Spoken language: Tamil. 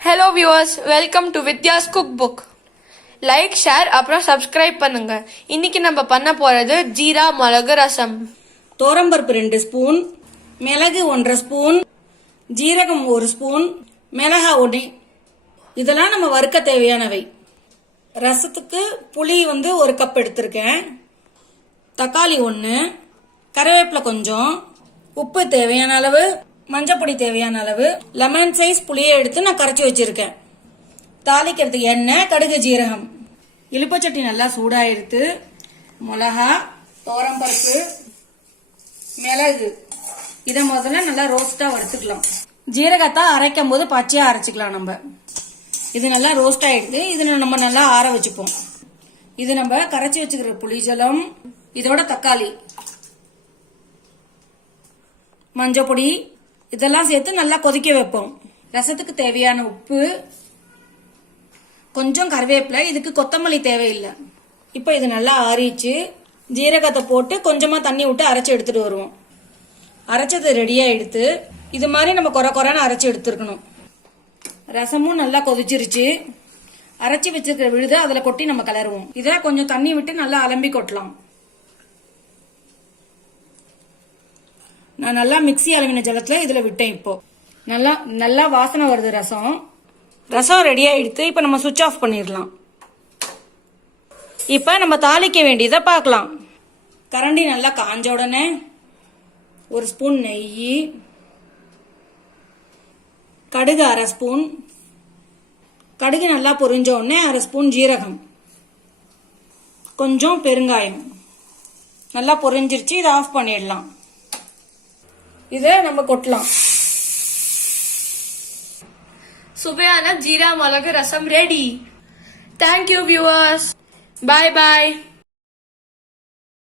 Hello viewers, welcome to Vidya's cook book. Like, share, அப்புறம் சப்ஸ்கிரைப் பண்ணுங்க. இன்னைக்கு நம்ம பண்ண போறது ஜீரா மிளகு ரசம். தோரம்பருப்பு 2 ஸ்பூன், மிளகு 1.5 ஸ்பூன், ஜீரகம் 1 ஸ்பூன், மிளகா 1. இதெல்லாம் நம்ம வறுக்க தேவையானவை. ரசத்துக்கு புளி 1 கப் எடுத்திருக்கேன், தக்காளி 1, கருவேப்பிலை கொஞ்சம், உப்பு தேவையான அளவு, மஞ்சப்பொடி தேவையான அளவு, லெமன் சைஸ் புளியை எடுத்து நான் கரைச்சி வச்சிருக்கேன். தாளிக்கிறதுக்கு எண்ணெய், கடுகு, ஜீரகம். இலுப்பச்சட்டி நல்லா சூடாயிருத்து மிளகா, தோரம்பருப்பு, மிளகு இதை முதல்ல நல்லா ரோஸ்டா வறுத்துக்கலாம். ஜீரகத்தை அரைக்கும் போது பச்சையா அரைச்சிக்கலாம். நம்ம இது நல்லா ரோஸ்ட் ஆயிடுது. இது நம்ம நல்லா ஆற வச்சுப்போம். இது நம்ம கரைச்சி வச்சுக்கிற புளிஜலம், இதோட தக்காளி, மஞ்சப்பொடி இதெல்லாம் சேர்த்து நல்லா கொதிக்க வைப்போம். ரசத்துக்கு தேவையான உப்பு, கொஞ்சம் கருவேப்பிலை, இதுக்கு கொத்தமல்லி தேவையில்லை. இப்போ இது நல்லா ஆறிச்சு. ஜீரகத்தை போட்டு கொஞ்சமா தண்ணி விட்டு அரைச்சி எடுத்துட்டு வருவோம். அரைச்சது ரெடியா எடுத்து இது மாதிரி நம்ம குறைன்னு அரைச்சி எடுத்துருக்கணும். ரசமும் நல்லா கொதிச்சிருச்சு. அரைச்சி வச்சிருக்கிற விழுத அதுல கொட்டி நம்ம கிளறுவோம். இதை கொஞ்சம் தண்ணி விட்டு நல்லா அலம்பி கொட்டலாம். நான் நல்லா மிக்ஸி அலம்பின ஜலத்துல இதுல விட்டேன். இப்போ நல்லா வாசனை வருது. ரசம் ரெடி ஆயிடுத்து. இப்ப நம்ம சுவிட்ச் ஆஃப் பண்ணிடலாம். இப்ப நம்ம தாளிக்க வேண்டியதை பார்க்கலாம். கரண்டி நல்லா காஞ்ச உடனே 1 ஸ்பூன் நெய், கடுகு 1/2 ஸ்பூன், கடுகு நல்லா பொரிஞ்ச உடனே 1/2 ஸ்பூன் ஜீரகம், கொஞ்சம் பெருங்காயம். நல்லா பொரிஞ்சிருச்சு. இதை ஆஃப் பண்ணிடலாம். இதை நம்ம கொட்டலாம். சுவையான ஜீரா மிளகு rasam ready. Thank you viewers. Bye பாய்.